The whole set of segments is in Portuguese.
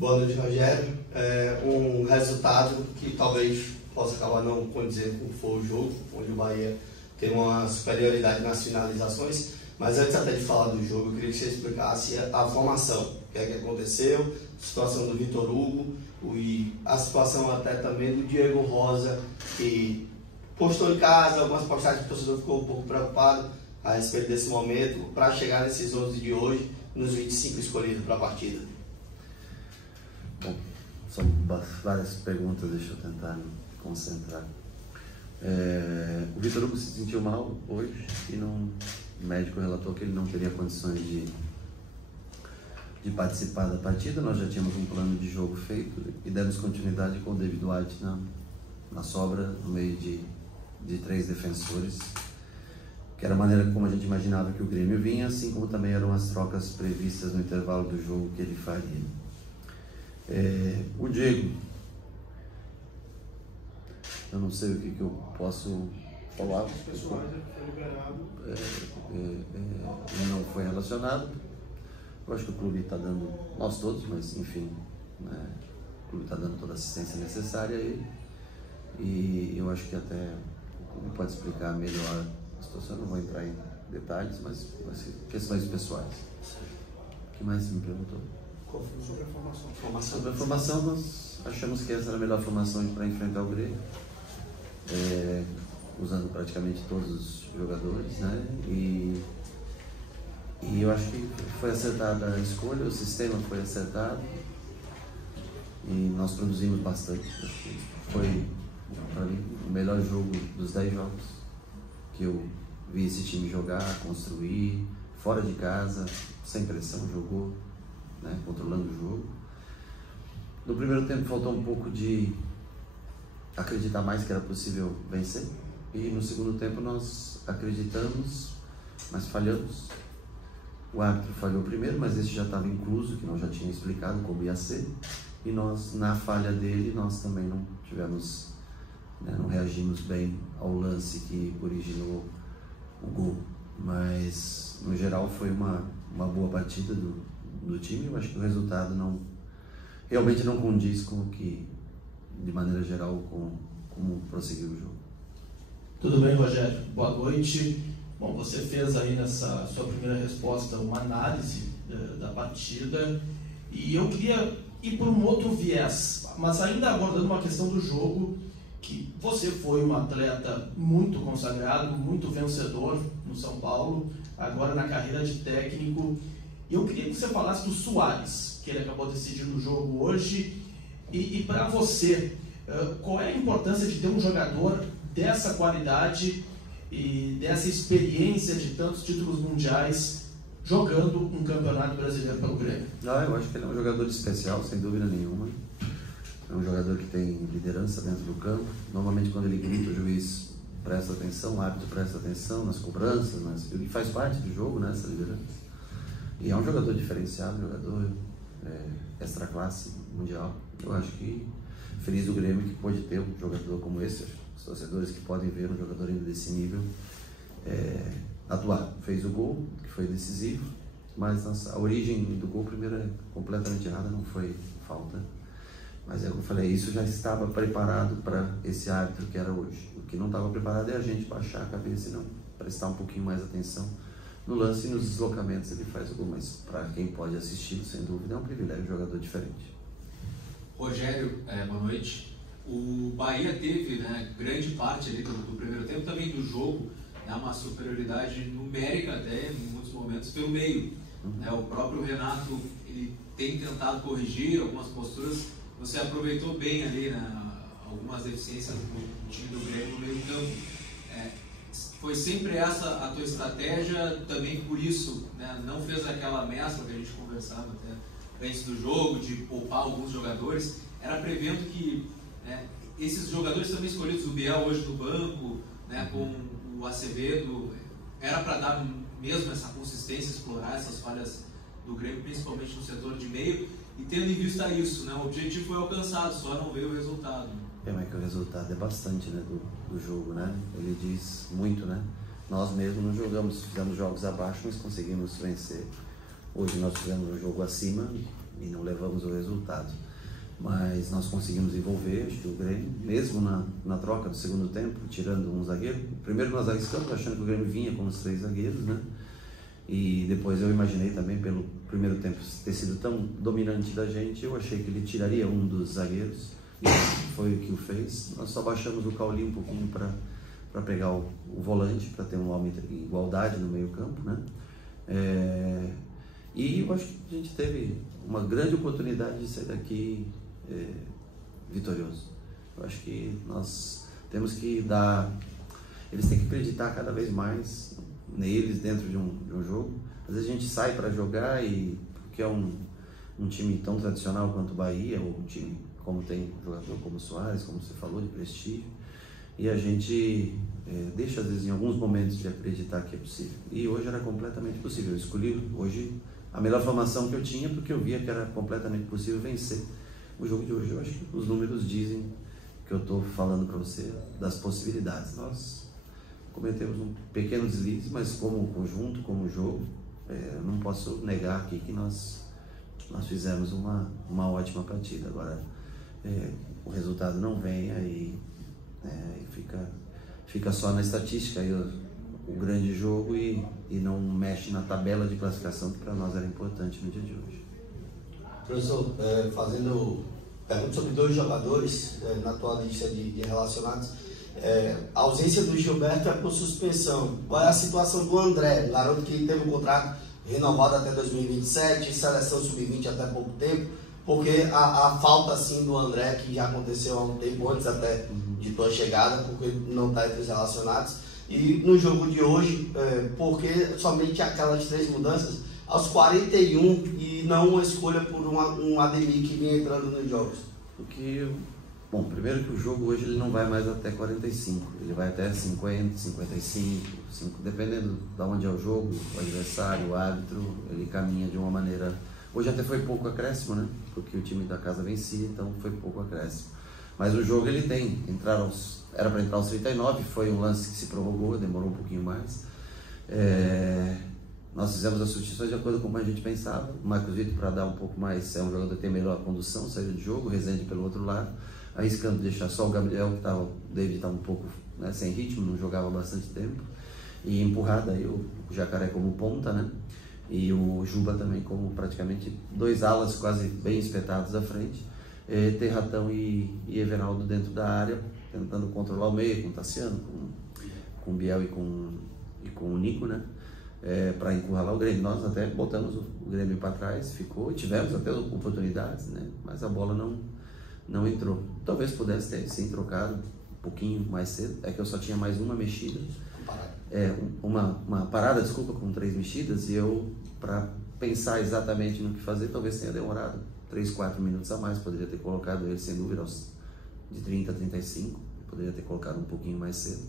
Boa noite, Rogério. Um resultado que talvez possa acabar não condizendo com o que foi o jogo, onde o Bahia tem uma superioridade nas finalizações. Mas antes até de falar do jogo, eu queria que você explicasse a formação, o que é que aconteceu, a situação do Vitor Hugo e a situação até também do Diego Rosa, que postou em casa algumas postagens que o torcedor ficou um pouco preocupado a respeito desse momento, para chegar nesses 11 de hoje, nos 25 escolhidos para a partida. Bom, são várias perguntas, deixa eu tentar me concentrar. O Vitor Hugo se sentiu mal hoje e o médico relatou que ele não teria condições de participar da partida. Nós já tínhamos um plano de jogo feito e demos continuidade com o David White na sobra, no meio de 3 defensores, que era a maneira como a gente imaginava que o Grêmio vinha, assim como também eram as trocas previstas no intervalo do jogo que ele faria. O Diego, eu não sei o que eu posso falar. Os pessoais foi liberado. Ele não foi relacionado. Eu acho que o clube está dando, nós todos, mas enfim, né, o clube está dando toda a assistência necessária a ele. E eu acho que até o clube pode explicar melhor a situação. Eu não vou entrar em detalhes, mas questões pessoais. O que mais você me perguntou? Sobre a formação. Sobre a formação, nós achamos que essa era a melhor formação para enfrentar o Grêmio, usando praticamente todos os jogadores, né? E eu acho que foi acertada a escolha, o sistema foi acertado e nós produzimos bastante. Acho que foi, para mim, o melhor jogo dos 10 jogos que eu vi esse time jogar, construir, fora de casa, sem pressão, jogou, né, controlando o jogo. No primeiro tempo faltou um pouco de acreditar mais que era possível vencer, e no segundo tempo nós acreditamos, mas falhamos. O árbitro falhou primeiro, mas esse já estava incluso, que nós já tínhamos explicado como ia ser, e nós, na falha dele, nós também não tivemos, né, não reagimos bem ao lance que originou o gol. Mas no geral foi uma boa partida do time. Eu acho que o resultado realmente não condiz com o que, de maneira geral, como prosseguiu o jogo. Tudo bem, Rogério? Boa noite. Bom, você fez aí nessa sua primeira resposta uma análise da partida e eu queria ir por um outro viés, mas ainda abordando uma questão do jogo, que você foi um atleta muito consagrado, muito vencedor no São Paulo, agora na carreira de técnico. Eu queria que você falasse do Soares, que ele acabou decidindo o jogo hoje, e para você, qual é a importância de ter um jogador dessa qualidade e dessa experiência de tantos títulos mundiais jogando um campeonato brasileiro pelo Grêmio? Eu acho que ele é um jogador especial, sem dúvida nenhuma. É um jogador que tem liderança dentro do campo. Normalmente quando ele grita, o juiz presta atenção, o árbitro presta atenção nas cobranças, ele faz parte do jogo, né, essa liderança. E é um jogador diferenciado, um jogador extra classe mundial. Eu acho que feliz do Grêmio que pode ter um jogador como esse. Os torcedores que podem ver um jogador ainda desse nível atuar. Fez o gol, que foi decisivo, mas a origem do gol primeiro é completamente errada, não foi falta. Mas como eu falei, isso já estava preparado para esse árbitro que era hoje. O que não estava preparado é a gente baixar a cabeça e não prestar um pouquinho mais atenção no lance e nos deslocamentos. Ele faz o gol, mas para quem pode assistir, sem dúvida, é um privilégio, um jogador diferente. Rogério, boa noite. O Bahia teve, né, grande parte ali do primeiro tempo, também do jogo, né, uma superioridade numérica até em muitos momentos pelo meio. Né, o próprio Renato ele tem tentado corrigir algumas posturas. Você aproveitou bem ali, né, algumas deficiências do time do Grêmio no meio do campo. Foi sempre essa a tua estratégia, também por isso, né, não fez aquela mescla que a gente conversava até antes do jogo, de poupar alguns jogadores, era prevendo que esses jogadores também escolhidos, o Biel hoje no banco, né, com o Acevedo, era para dar mesmo essa consistência, explorar essas falhas do Grêmio, principalmente no setor de meio, e tendo em vista isso, né, o objetivo foi alcançado, só não veio o resultado. Mas que o resultado é bastante, né, do jogo, né? Ele diz muito, né? Nós mesmos não jogamos, fizemos jogos abaixo, mas conseguimos vencer. Hoje nós fizemos um jogo acima, e não levamos o resultado. Mas nós conseguimos envolver, acho que o Grêmio, mesmo na troca do segundo tempo, tirando um zagueiro. Primeiro nós arriscamos, achando que o Grêmio vinha com os 3 zagueiros, né? E depois eu imaginei também, pelo primeiro tempo ter sido tão dominante da gente, eu achei que ele tiraria um dos zagueiros, e foi o que o fez. Nós só baixamos o caule um pouquinho para pegar o volante, para ter uma igualdade no meio campo, né? E eu acho que a gente teve uma grande oportunidade de sair daqui vitorioso. Eu acho que nós temos que eles têm que acreditar cada vez mais neles dentro de um jogo. Às vezes a gente sai para jogar porque é um time tão tradicional quanto o Bahia, ou um time como tem um jogador como o Soares, como você falou, de prestígio, e a gente deixa às vezes em alguns momentos de acreditar que é possível. E hoje era completamente possível. Eu escolhi hoje a melhor formação que eu tinha, porque eu via que era completamente possível vencer o jogo de hoje. Eu acho que os números dizem que eu estou falando para você das possibilidades. Nós cometemos um pequeno deslize, mas como conjunto, como jogo, não posso negar aqui que nós fizemos uma ótima partida. Agora, o resultado não vem, aí fica só na estatística aí o grande jogo e não mexe na tabela de classificação, que para nós era importante no dia de hoje. Professor, fazendo pergunta sobre 2 jogadores na tua lista de relacionados, a ausência do Gilberto é por suspensão. Qual é a situação do André, um garoto que teve um contrato renovado até 2027, seleção sub-20 até pouco tempo, porque a falta assim do André, que já aconteceu há um tempo antes até de tua chegada, porque não está entre os relacionados, e no jogo de hoje, porque somente aquelas 3 mudanças aos 41 e não uma escolha por um Ademir que vinha entrando nos jogos? Bom, primeiro que o jogo hoje ele não vai mais até 45, ele vai até 50, 55, dependendo de onde é o jogo, o adversário, o árbitro, ele caminha de uma maneira. Hoje até foi pouco acréscimo, né? Porque o time da casa vencia, então foi pouco acréscimo. Mas o jogo ele era para entrar aos 39, foi um lance que se prorrogou, demorou um pouquinho mais. Nós fizemos as substituições de acordo com como a gente pensava. O Marcos Vitor, para dar um pouco mais, é um jogador que tem melhor condução, saída de jogo, o Rezende pelo outro lado, arriscando deixar só o Gabriel, o David estava um pouco sem ritmo, não jogava há bastante tempo, e empurrada aí o Jacaré como ponta, né? E o Juba também como praticamente 2 alas quase bem espetados à frente, Terratão e Everaldo dentro da área, tentando controlar o meio com o Tassiano, com o Biel e com o Nico, né? Para encurralar o Grêmio. Nós até botamos o Grêmio para trás, tivemos até oportunidades, né? Mas a bola não entrou. Talvez pudesse ter sim trocado um pouquinho mais cedo, é que eu só tinha mais uma mexida, uma parada, desculpa, com 3 mexidas, e eu, para pensar exatamente no que fazer, talvez tenha demorado 3, 4 minutos a mais. Poderia ter colocado ele sem dúvida de 30 a 35, poderia ter colocado um pouquinho mais cedo,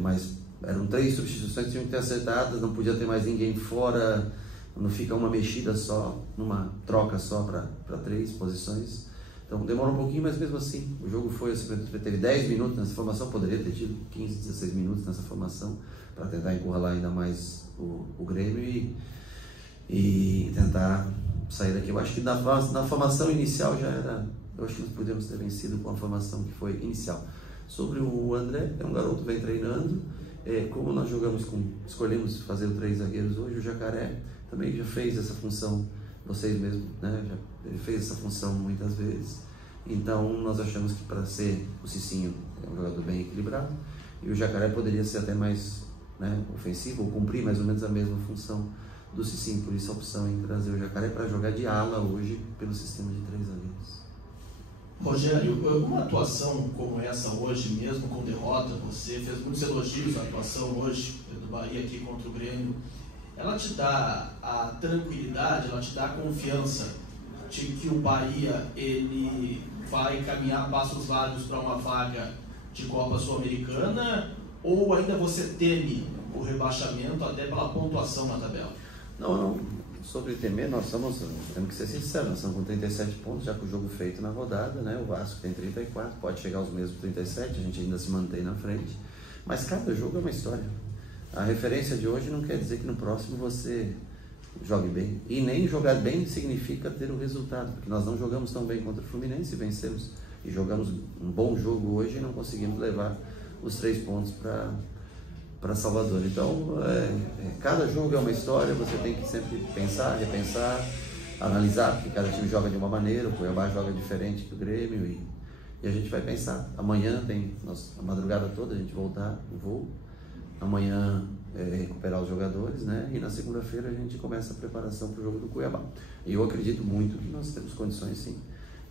mas eram 3 substituições que tinham que ter acertadas, não podia ter mais ninguém fora, não fica uma mexida só, uma troca só para 3 posições. Então demorou um pouquinho, mas mesmo assim o jogo foi assim, teve 10 minutos nessa formação, poderia ter tido 15, 16 minutos nessa formação para tentar encurralar ainda mais o Grêmio e tentar sair daqui. Eu acho que na formação inicial já era, eu acho que nós podemos ter vencido com a formação que foi inicial. Sobre o André, é um garoto que vem treinando, como nós escolhemos fazer o 3 zagueiros hoje, o Jacaré também já fez essa função, vocês mesmos, né? Ele fez essa função muitas vezes, então nós achamos que para ser o Cicinho é um jogador bem equilibrado, e o Jacaré poderia ser até mais, né, ofensivo, ou cumprir mais ou menos a mesma função do Cicinho, por isso a opção em trazer o Jacaré para jogar de ala hoje pelo sistema de 3 zagueiros. Rogério, uma atuação como essa hoje, mesmo com derrota, você fez muitos elogios à atuação hoje do Bahia aqui contra o Grêmio, ela te dá a tranquilidade, ela te dá a confiança de que o Bahia ele vai caminhar passos largos para uma vaga de Copa Sul-Americana, ou ainda você teme o rebaixamento até pela pontuação na tabela? Não, sobre temer, nós temos que ser sinceros, nós estamos com 37 pontos, já com o jogo feito na rodada, né? O Vasco tem 34, pode chegar aos mesmos 37, a gente ainda se mantém na frente, mas cada jogo é uma história. A referência de hoje não quer dizer que no próximo você jogue bem. E nem jogar bem significa ter o resultado, porque nós não jogamos tão bem contra o Fluminense, vencemos e jogamos um bom jogo hoje e não conseguimos levar os 3 pontos para Salvador. Então, cada jogo é uma história, você tem que sempre pensar, repensar, analisar, porque cada time joga de uma maneira, o Cuiabá joga diferente do Grêmio e a gente vai pensar. Amanhã tem a madrugada toda a gente voltar no voo, amanhã recuperar os jogadores, né? E na segunda-feira a gente começa a preparação para o jogo do Cuiabá. E eu acredito muito que nós temos condições sim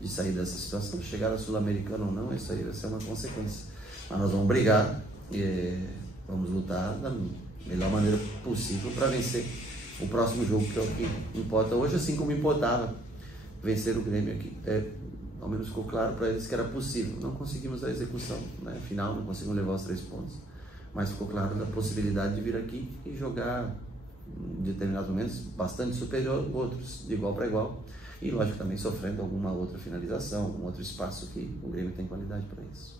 de sair dessa situação. Chegar ao Sul-Americano ou não, isso aí vai ser uma consequência. Mas nós vamos brigar e vamos lutar da melhor maneira possível para vencer o próximo jogo, que é o que importa hoje, assim como importava vencer o Grêmio aqui. Ao menos ficou claro para eles que era possível. Não conseguimos a execução, né? Final, não conseguimos levar os 3 pontos. Mas ficou claro da possibilidade de vir aqui e jogar em determinados momentos bastante superior, outros de igual para igual. E lógico também sofrendo alguma outra finalização, algum outro espaço que o Grêmio tem qualidade para isso.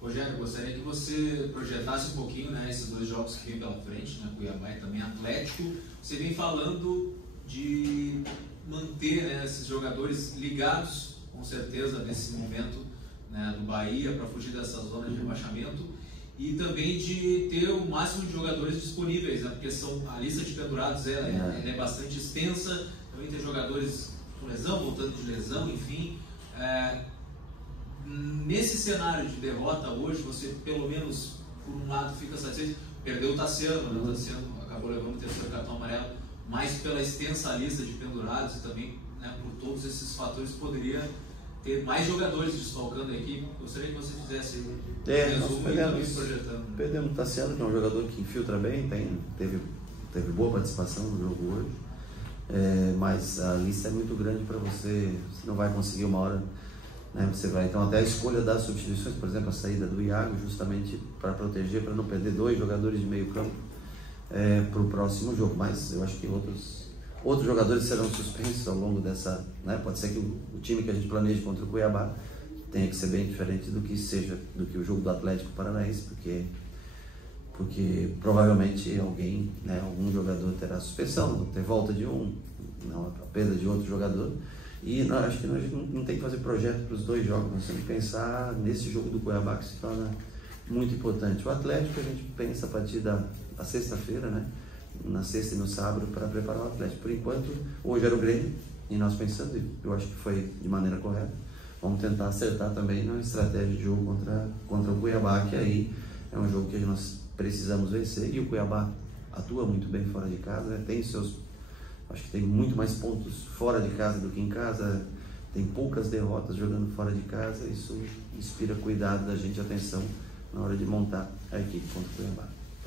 Rogério, gostaria que você projetasse um pouquinho, né, esses 2 jogos que vem pela frente, né, Cuiabá e também Atlético. Você vem falando de manter, né, esses jogadores ligados, com certeza, nesse momento, né, do Bahia, para fugir dessa zona de rebaixamento. E também de ter o máximo de jogadores disponíveis, né? Porque a lista de pendurados é bastante extensa, também tem jogadores com lesão, voltando de lesão, enfim. Nesse cenário de derrota hoje, você pelo menos, por um lado, fica satisfeito. Perdeu o Tassiano, né? O Tassiano acabou levando o 3º cartão amarelo, mas pela extensa lista de pendurados e também, né, por todos esses fatores, poderia ter mais jogadores desfalcando a equipe. Gostaria que você fizesse um resumo e também projetando. Perdemos o Tassiano, que é um jogador que infiltra bem, teve boa participação no jogo hoje, mas a lista é muito grande para você não vai conseguir uma hora, né, você vai, então até a escolha das substituições, por exemplo, a saída do Iago, justamente para proteger, para não perder 2 jogadores de meio campo para o próximo jogo, mas eu acho que outros jogadores serão suspensos ao longo dessa, né? Pode ser que o time que a gente planeja contra o Cuiabá tenha que ser bem diferente do que o jogo do Atlético Paranaense, porque provavelmente algum jogador terá suspensão, ter volta de a perda de outro jogador, e acho que nós não tem que fazer projeto para os 2 jogos, nós temos que pensar nesse jogo do Cuiabá, que se torna muito importante. O Atlético a gente pensa a partir da sexta-feira, né? Na sexta e no sábado, para preparar o Atlético. Por enquanto, hoje era o Grêmio, e nós pensando, eu acho que foi de maneira correta, vamos tentar acertar também na estratégia de jogo contra o Cuiabá, que aí é um jogo que nós precisamos vencer, e o Cuiabá atua muito bem fora de casa, né? Acho que tem muito mais pontos fora de casa do que em casa, tem poucas derrotas jogando fora de casa, isso inspira cuidado da gente, atenção na hora de montar a equipe contra o Cuiabá.